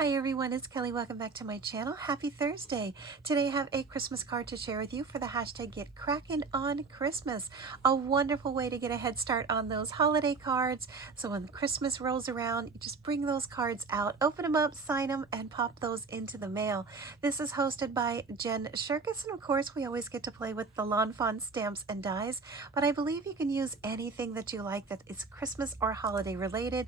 Hi everyone, it's Kelly. Welcome back to my channel. Happy Thursday. Today I have a Christmas card to share with you for the hashtag Get Crackin' on Christmas. A wonderful way to get a head start on those holiday cards. So when Christmas rolls around, you just bring those cards out, open them up, sign them, and pop those into the mail. This is hosted by Jen Shirkus, and of course we always get to play with the Lawn Fawn stamps and dies, but I believe you can use anything that you like that is Christmas or holiday related,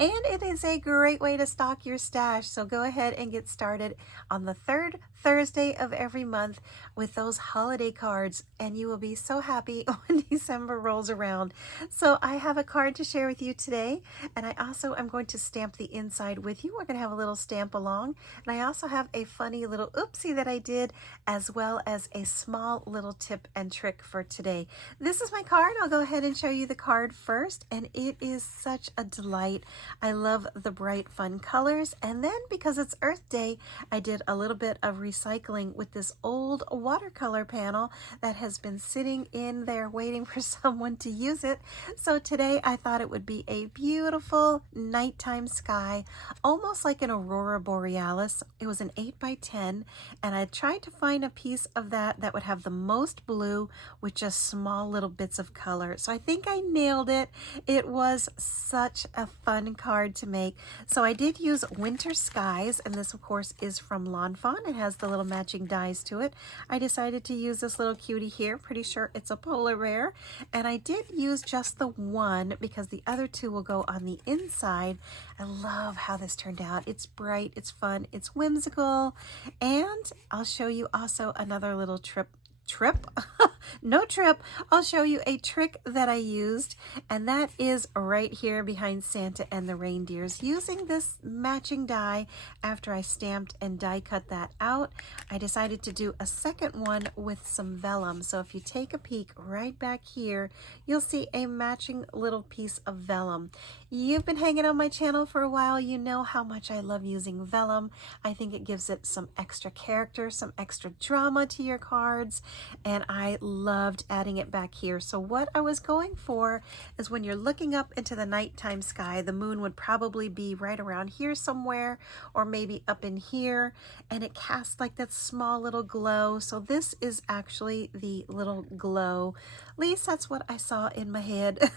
and it is a great way to stock your stash. So go ahead and get started on the third Thursday of every month with those holiday cards, and you will be so happy when December rolls around. So I have a card to share with you today, and I also am going to stamp the inside with you. We're going to have a little stamp along, and I also have a funny little oopsie that I did, as well as a small little tip and trick for today. This is my card. I'll go ahead and show you the card first, and it is such a delight. I love the bright, fun colors, and then because it's Earth Day, I did a little bit of recycling with this old watercolor panel that has been sitting in there waiting for someone to use it. So today I thought it would be a beautiful nighttime sky, almost like an aurora borealis. It was an 8x10, and I tried to find a piece of that would have the most blue with just small little bits of color. So I think I nailed it. It was such a fun card to make. So I did use Winter Skies, and this of course is from Lawn Fawn. It has the little matching dies to it. I decided to use this little cutie here. Pretty sure it's a polar bear, and I did use just the one because the other two will go on the inside. I love how this turned out. It's bright, it's fun, it's whimsical, and I'll show you also another little no trip. I'll show you a trick that I used, and that is right here behind Santa and the reindeers. Using this matching die, after I stamped and die cut that out, I decided to do a second one with some vellum. So if you take a peek right back here, you'll see a matching little piece of vellum. You've been hanging on my channel for a while. You know how much I love using vellum. I think it gives it some extra character, some extra drama to your cards, and I loved adding it back here. So what I was going for is when you're looking up into the nighttime sky, the moon would probably be right around here somewhere, or maybe up in here, and it casts like that small little glow. So this is actually the little glow. At least that's what I saw in my head.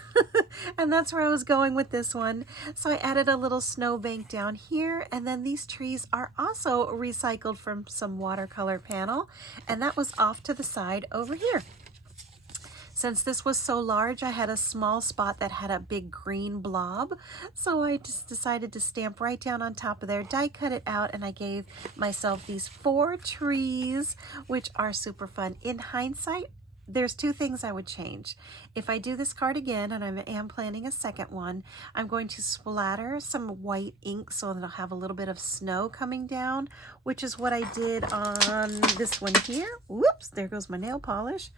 And that's where I was going with this one. So I added a little snowbank down here, and then these trees are also recycled from some watercolor panel, and that was off to the side over here. Since this was so large, I had a small spot that had a big green blob, so I just decided to stamp right down on top of there, die cut it out, and I gave myself these 4 trees, which are super fun. In hindsight, there's 2 things I would change. If I do this card again, and I am planning a second one, I'm going to splatter some white ink so that I'll have a little bit of snow coming down, which is what I did on this one here. Whoops, there goes my nail polish.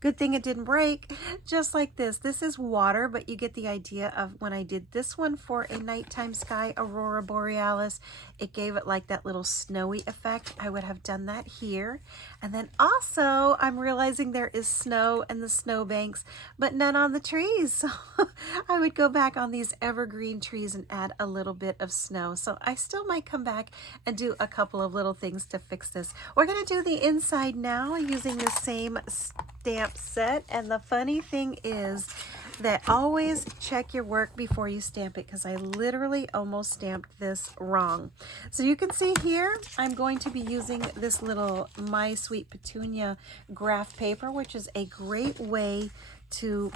Good thing it didn't break. Just like this. This is water, but you get the idea of when I did this one for a nighttime sky aurora borealis, it gave it like that little snowy effect. I would have done that here. And then also, I'm realizing there is snow in the snowbanks, but none on the trees. So I would go back on these evergreen trees and add a little bit of snow. So I still might come back and do a couple of little things to fix this. We're going to do the inside now using the same stamp set, and the funny thing is that always check your work before you stamp it, because I literally almost stamped this wrong. So you can see here I'm going to be using this little My Sweet Petunia graph paper, which is a great way to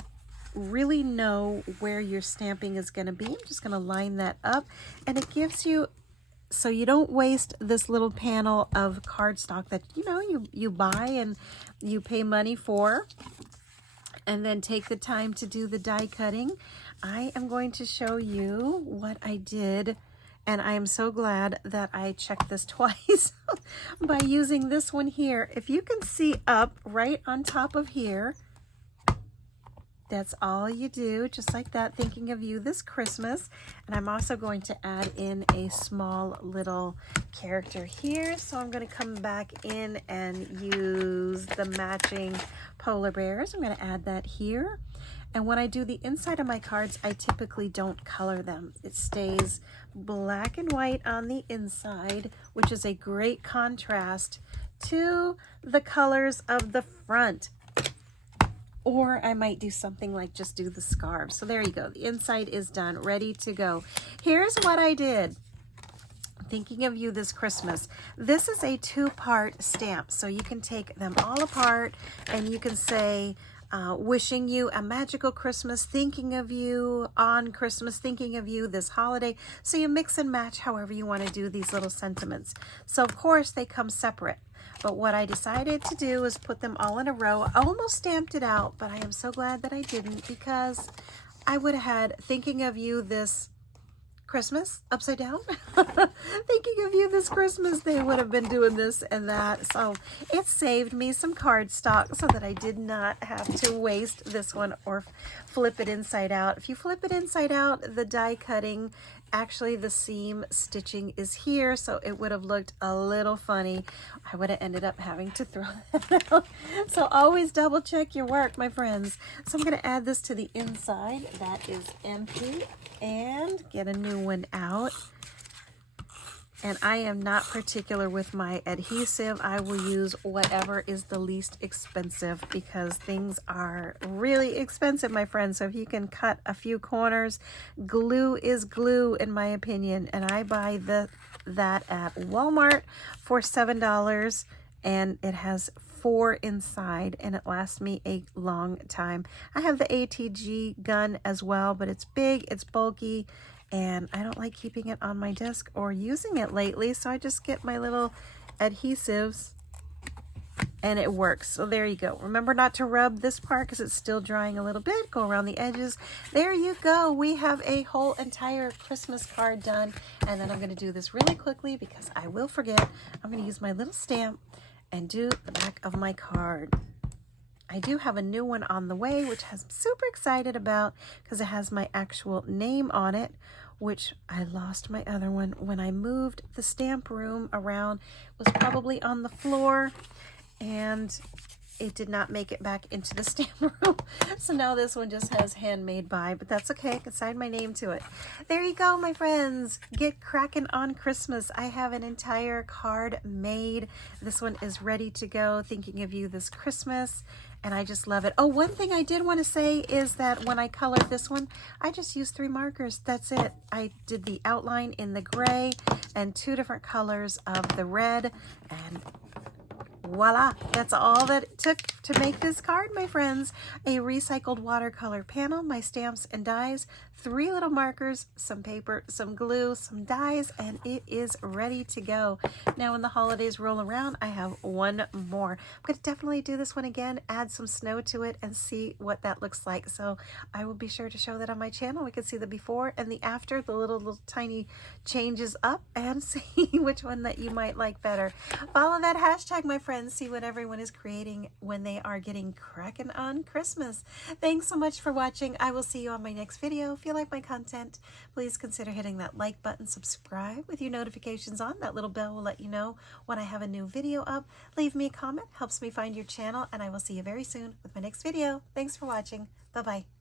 really know where your stamping is going to be. I'm just going to line that up, and it gives you, so you don't waste this little panel of cardstock that you buy and you pay money for, and then take the time to do the die cutting. I am going to show you what I did, and I am so glad that I checked this twice by using this one here. If you can see up right on top of here, That's all you do, just like that, thinking of you this Christmas. And I'm also going to add in a small little character here. So I'm going to come back in and use the matching polar bears. I'm going to add that here. And when I do the inside of my cards, I typically don't color them. It stays black and white on the inside, which is a great contrast to the colors of the front. Or I might do something like just do the scarves. So there you go. The inside is done, ready to go. Here's what I did. Thinking of you this Christmas. This is a 2-part stamp. So you can take them all apart and you can say, wishing you a magical Christmas, thinking of you on Christmas, thinking of you this holiday. So you mix and match however you want to do these little sentiments. So of course they come separate. But what I decided to do is put them all in a row. I almost stamped it out, but I am so glad that I didn't, because I would have had thinking of you this Christmas upside down. Thinking of you this Christmas, they would have been doing this and that. So it saved me some cardstock so that I did not have to waste this one or flip it inside out. If you flip it inside out, the die cutting, actually the seam stitching is here, so it would have looked a little funny. I would have ended up having to throw that out. So always double check your work, my friends. So I'm going to add this to the inside. That is empty, and get a new one out. And I am not particular with my adhesive. I will use whatever is the least expensive, because things are really expensive, my friends. So if you can cut a few corners, glue is glue in my opinion. And I buy that at Walmart for $7, and it has 4 inside, and it lasts me a long time. I have the ATG gun as well, but it's big, it's bulky, and I don't like keeping it on my desk or using it lately, so I just get my little adhesives and it works. So there you go. Remember not to rub this part because it's still drying a little bit. Go around the edges. There you go. We have a whole entire Christmas card done. And then I'm going to do this really quickly because I will forget. I'm going to use my little stamp and do the back of my card. I do have a new one on the way, which I'm super excited about because it has my actual name on it, which I lost my other one when I moved the stamp room around. It was probably on the floor and it did not make it back into the stamp room. So now this one just has handmade by, but that's okay. I can sign my name to it. There you go, my friends. Get cracking on Christmas. I have an entire card made. This one is ready to go. Thinking of you this Christmas. And I just love it. Oh, one thing I did want to say is that when I colored this one, I just used 3 markers. That's it. I did the outline in the gray and 2 different colors of the red, and voila, that's all that it took to make this card, my friends. A recycled watercolor panel, my stamps and dies, 3 little markers, some paper, some glue, some dies, and it is ready to go. Now when the holidays roll around, I have one more. I'm going to definitely do this one again, add some snow to it, and see what that looks like. So I will be sure to show that on my channel. We can see the before and the after, the little tiny changes up, and see which one that you might like better. Follow that hashtag, my friends. See what everyone is creating when they are getting cracking on Christmas. Thanks so much for watching. I will see you on my next video. If you like my content, please consider hitting that like button, subscribe with your notifications on. That little bell will let you know when I have a new video up. Leave me a comment, helps me find your channel, and I will see you very soon with my next video. Thanks for watching. Bye-bye.